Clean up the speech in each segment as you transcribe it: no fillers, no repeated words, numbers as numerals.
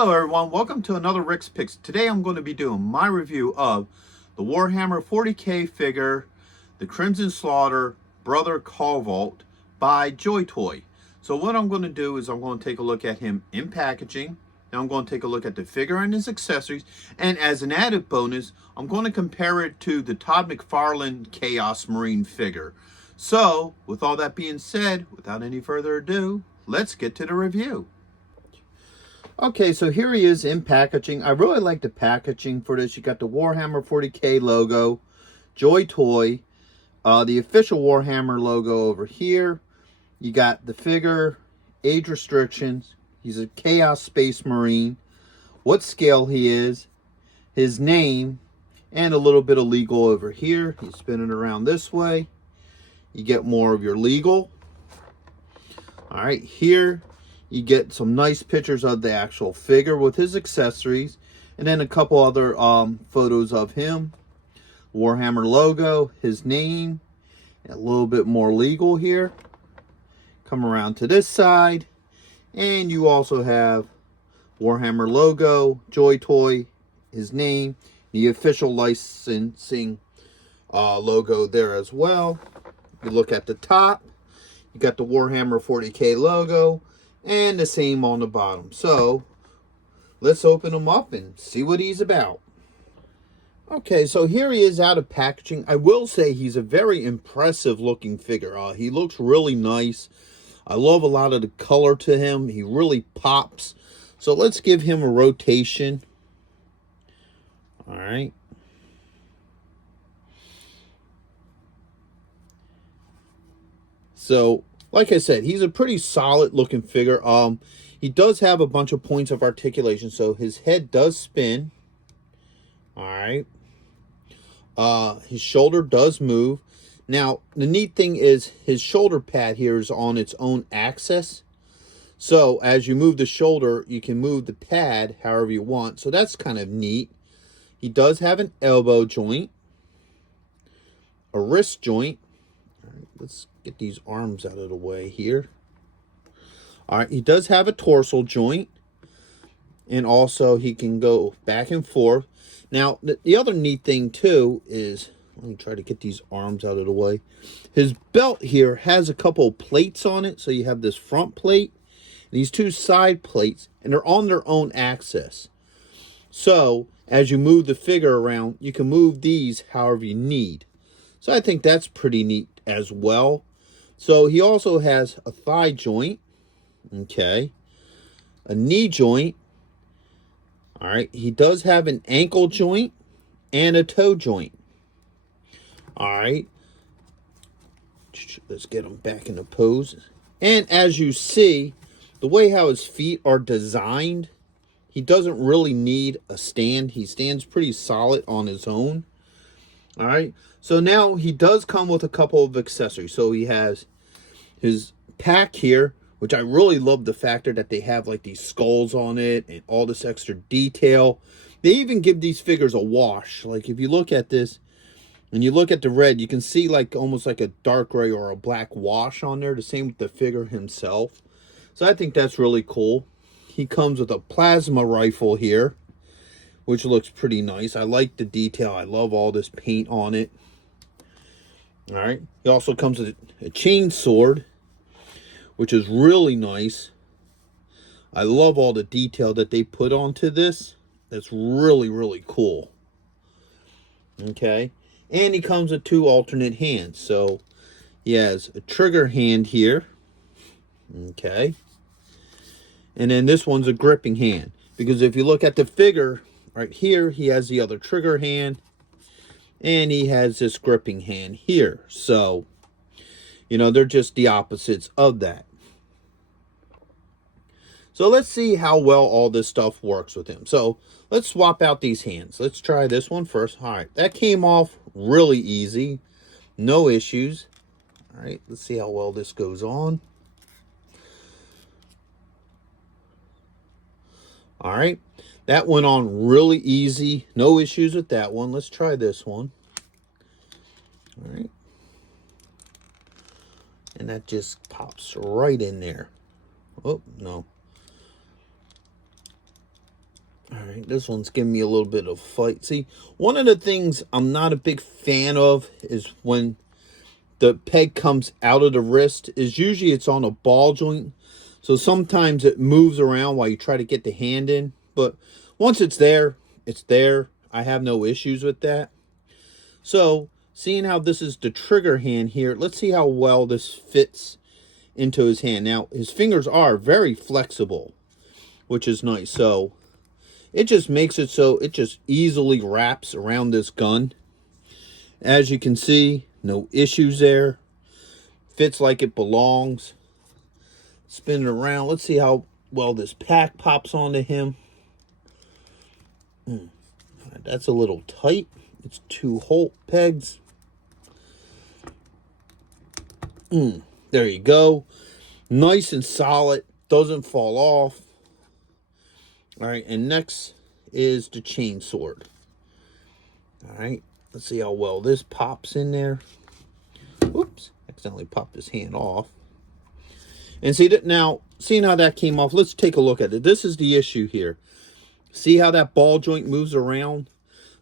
Hello everyone, welcome to another Rick's Picks. Today I'm going to be doing my review of the Warhammer 40k figure, the Crimson Slaughter Brother Karvult by Joytoy. So what I'm going to do is I'm going to take a look at him in packaging. Now I'm going to take a look at the figure and his accessories. And as an added bonus, I'm going to compare it to the Todd McFarland Chaos Marine figure. So with all that being said, without any further ado, let's get to the review. Okay, so here he is in packaging. I really like the packaging for this. You got the Warhammer 40k logo, Joytoy, the official Warhammer logo over here. You got the figure, age restrictions. He's a Chaos Space Marine, what scale he is, his name, and a little bit of legal over here. You spin it around this way. You get more of your legal. All right, here you get some nice pictures of the actual figure with his accessories, and then a couple other photos of him. Warhammer logo, his name, a little bit more legal here. Come around to this side, and you also have Warhammer logo, Joytoy, his name, the official licensing logo there as well. You look at the top, you got the Warhammer 40k logo, and the same on the bottom. So let's open him up and see what he's about. Okay, so here he is out of packaging. I will say he's a very impressive looking figure. He looks really nice. I love a lot of the color to him. He really pops. So let's give him a rotation. All right. So like I said, he's a pretty solid looking figure. He does have a bunch of points of articulation, so his head does spin. All right. His shoulder does move. Now, the neat thing is his shoulder pad here is on its own axis. So as you move the shoulder, you can move the pad however you want. So that's kind of neat. He does have an elbow joint, a wrist joint. All right, let's get these arms out of the way here. All right, he does have a torso joint, and also he can go back and forth. Now, the other neat thing too is, let me try to get these arms out of the way. His belt here has a couple of plates on it. So you have this front plate, these two side plates, and they're on their own axis. So as you move the figure around, you can move these however you need. So I think that's pretty neat as well. So he also has a thigh joint, okay, a knee joint. All right, he does have an ankle joint and a toe joint. All right, let's get him back into pose. And as you see, the way how his feet are designed, he doesn't really need a stand. He stands pretty solid on his own. All right, so now he does come with a couple of accessories. So he has his pack here, which I really love the factor that they have like these skulls on it and all this extra detail. They even give these figures a wash. Like if you look at this and you look at the red, you can see like almost like a dark gray or a black wash on there. The same with the figure himself. So I think that's really cool. He comes with a plasma rifle here, which looks pretty nice. I like the detail. I love all this paint on it. All right. He also comes with a chain sword, which is really nice. I love all the detail that they put onto this. That's really, really cool. Okay. And he comes with two alternate hands. So he has a trigger hand here. Okay. And then this one's a gripping hand. Because if you look at the figure right here, he has the other trigger hand. And he has this gripping hand here. So, you know, they're just the opposites of that. So let's see how well all this stuff works with him. So let's swap out these hands. Let's try this one first. All right, that came off really easy. No issues. All right, let's see how well this goes on. All right, that went on really easy. No issues with that one. Let's try this one. All right. And that just pops right in there. Oh, no. All right, this one's giving me a little bit of a fight. See, one of the things I'm not a big fan of is when the peg comes out of the wrist. Is usually it's on a ball joint. So sometimes it moves around while you try to get the hand in. But once it's there, it's there. I have no issues with that. So, seeing how this is the trigger hand here, let's see how well this fits into his hand. Now, his fingers are very flexible, which is nice. So, it just makes it so it just easily wraps around this gun. As you can see, no issues there. Fits like it belongs. Spin it around. Let's see how well this pack pops onto him. That's a little tight. It's 2 Holt pegs. There you go. Nice and solid. Doesn't fall off. All right, and next is the chain sword. All right, let's see how well this pops in there. Oops, accidentally popped his hand off. And see that now, seeing how that came off, let's take a look at it. This is the issue here. See how that ball joint moves around?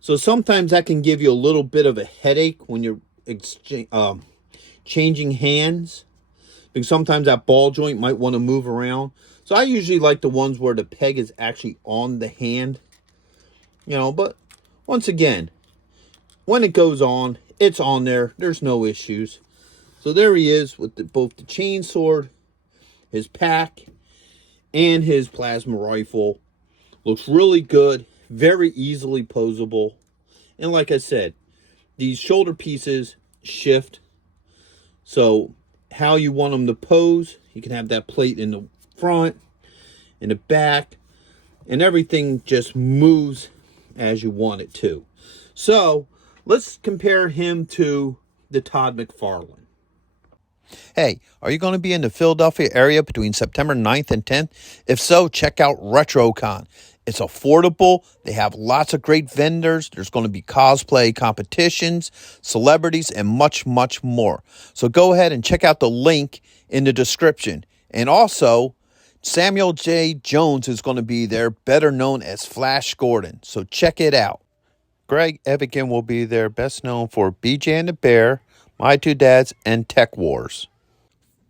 So sometimes that can give you a little bit of a headache when you're changing hands. Because sometimes that ball joint might want to move around. So I usually like the ones where the peg is actually on the hand. You know, but once again, when it goes on, it's on there. There's no issues. So there he is with both the chain sword, his pack, and his plasma rifle. Looks really good. Very easily posable. And like I said, these shoulder pieces shift. So how you want them to pose, you can have that plate in the front, in the back, and everything just moves as you want it to. So let's compare him to the Todd McFarland. Hey, are you going to be in the Philadelphia area between September 9th and 10th? If so, check out RetroCon. It's affordable. They have lots of great vendors. There's going to be cosplay competitions, celebrities, and much, much more. So go ahead and check out the link in the description. And also, Samuel J. Jones is going to be there, better known as Flash Gordon. So check it out. Greg Evigan will be there, best known for BJ and the Bear, My Two Dads, and Tech Wars.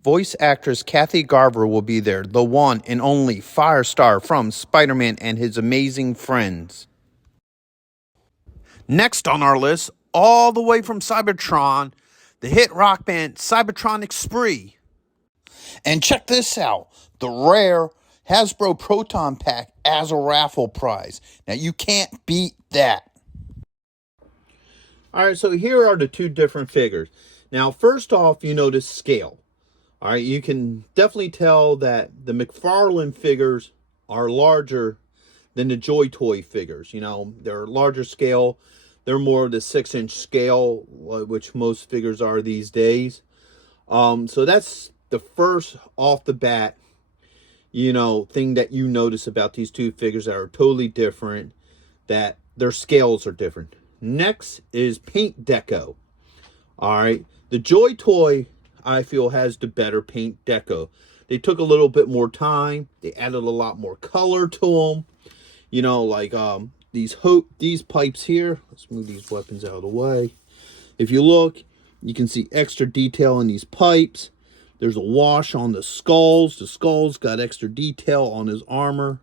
Voice actress Kathy Garver will be there, the one and only Firestar from Spider-Man and His Amazing Friends. Next on our list, all the way from Cybertron, the hit rock band Cybertronic Spree. And check this out, the rare Hasbro Proton Pack as a raffle prize. Now you can't beat that. All right, so here are the 2 different figures. Now, first off, you notice scale. All right, you can definitely tell that the McFarland figures are larger than the Joytoy figures. You know, they're larger scale. They're more the 6-inch scale, which most figures are these days. So that's the first off the bat, you know, thing that you notice about these 2 figures that are totally different, that their scales are different. Next is paint deco. All right, the Joytoy, I feel, has the better paint deco. They took a little bit more time. They added a lot more color to them. You know, like these pipes here. Let's move these weapons out of the way. If you look, you can see extra detail in these pipes. There's a wash on the skulls. The skulls got extra detail on his armor.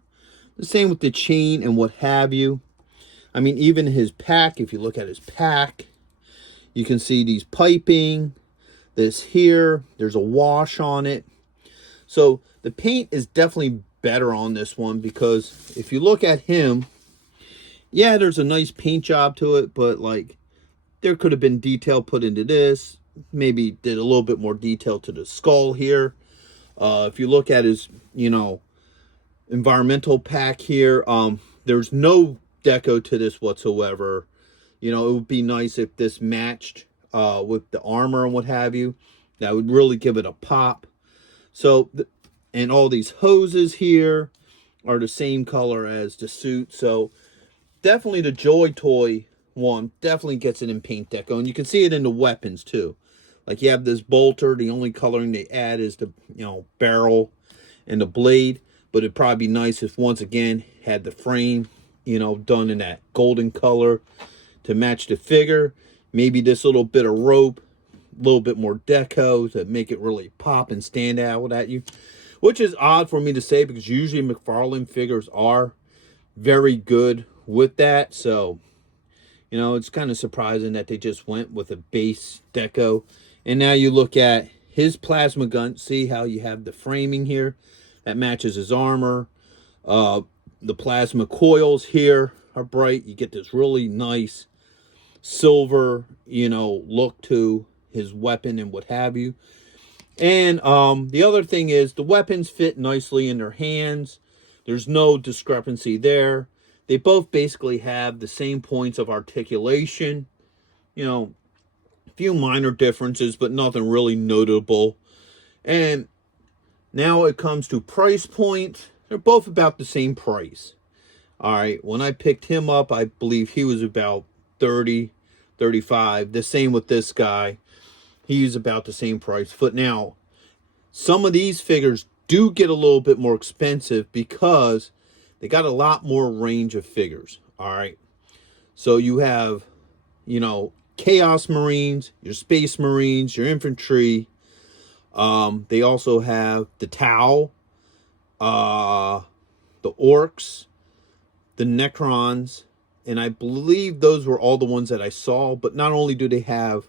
The same with the chain and what have you. I mean, even his pack, if you look at his pack, you can see these piping. This here, there's a wash on it. So the paint is definitely better on this one, because if you look at him, yeah, there's a nice paint job to it, but like there could have been detail put into this. Maybe did a little bit more detail to the skull here. If you look at his, you know, environmental pack here, there's no deco to this whatsoever. You know, it would be nice if this matched with the armor and what have you. That would really give it a pop. So, and all these hoses here are the same color as the suit. So, definitely the Joytoy one definitely gets it in paint deco. And you can see it in the weapons too. Like you have this bolter. The only coloring they add is the, you know, barrel and the blade. But it'd probably be nice if, once again, had the frame done in that golden color to match the figure. Maybe this little bit of rope, a little bit more deco to make it really pop and stand out at you. Which is odd for me to say because usually McFarland figures are very good with that. So, it's kind of surprising that they just went with a base deco. And now you look at his plasma gun. See how you have the framing here that matches his armor. The plasma coils here are bright. You get this really nice silver, look to his weapon and what have you. And the other thing is the weapons fit nicely in their hands. There's no discrepancy there. They both basically have the same points of articulation. A few minor differences, but nothing really notable. And now it comes to price point. They're both about the same price. All right, when I picked him up, I believe he was about 30, 35. The same with this guy. He's about the same price. But now, some of these figures do get a little bit more expensive because they got a lot more range of figures. All right, so you have, Chaos Marines, your Space Marines, your infantry. They also have the Tau, the Orcs, the Necrons, and I believe those were all the ones that I saw. But not only do they have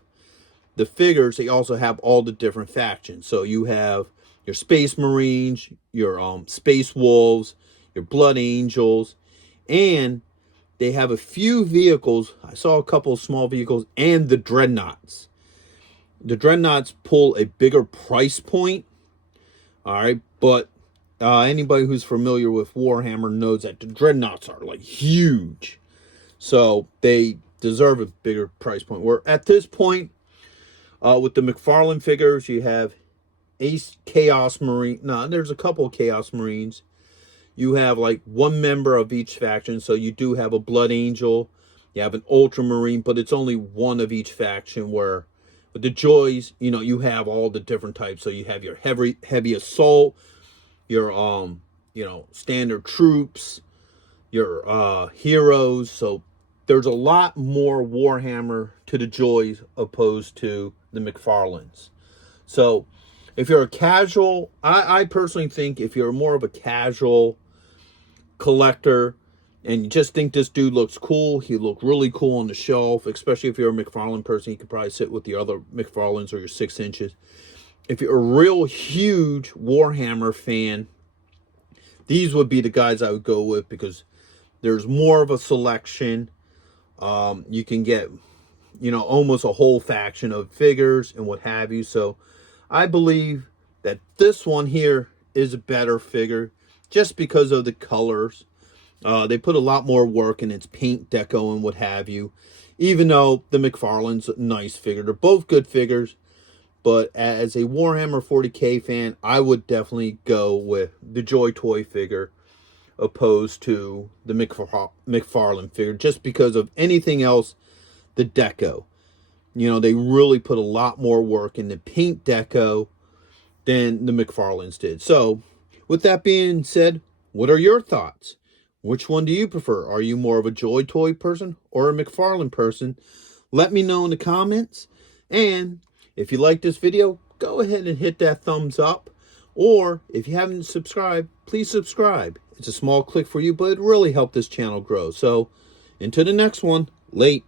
the figures, they also have all the different factions. So you have your Space Marines, your Space Wolves, your Blood Angels, and they have a few vehicles. I saw a couple of small vehicles and the Dreadnoughts. The Dreadnoughts pull a bigger price point. All right, but anybody who's familiar with Warhammer knows that the Dreadnoughts are like huge. So they deserve a bigger price point. Where at this point, with the McFarland figures, you have Ace Chaos Marine. No, there's a couple of Chaos Marines. You have like one member of each faction. So you do have a Blood Angel. You have an Ultramarine, but it's only one of each faction. Where with the Joys, you have all the different types. So you have your heavy assault, your standard troops, your heroes. So there's a lot more Warhammer to the Joys opposed to the McFarlands. So if you're a casual, I personally think if you're more of a casual collector and you just think this dude looks cool, he looked really cool on the shelf, especially if you're a McFarland person, you could probably sit with the other McFarlands or your 6 inches. If you're a real huge Warhammer fan, these would be the guys I would go with because there's more of a selection. You can get, almost a whole faction of figures and what have you. So I believe that this one here is a better figure just because of the colors. They put a lot more work in its paint deco and what have you. Even though the McFarland's a nice figure. They're both good figures. But as a Warhammer 40K fan, I would definitely go with the Joytoy figure opposed to the McFarland figure. Just because of anything else, the deco. They really put a lot more work in the paint deco than the McFarlands did. So, with that being said, what are your thoughts? Which one do you prefer? Are you more of a Joytoy person or a McFarland person? Let me know in the comments. And if you like this video, go ahead and hit that thumbs up. Or if you haven't subscribed, please subscribe. It's a small click for you, but it really helped this channel grow. So, until the next one, late.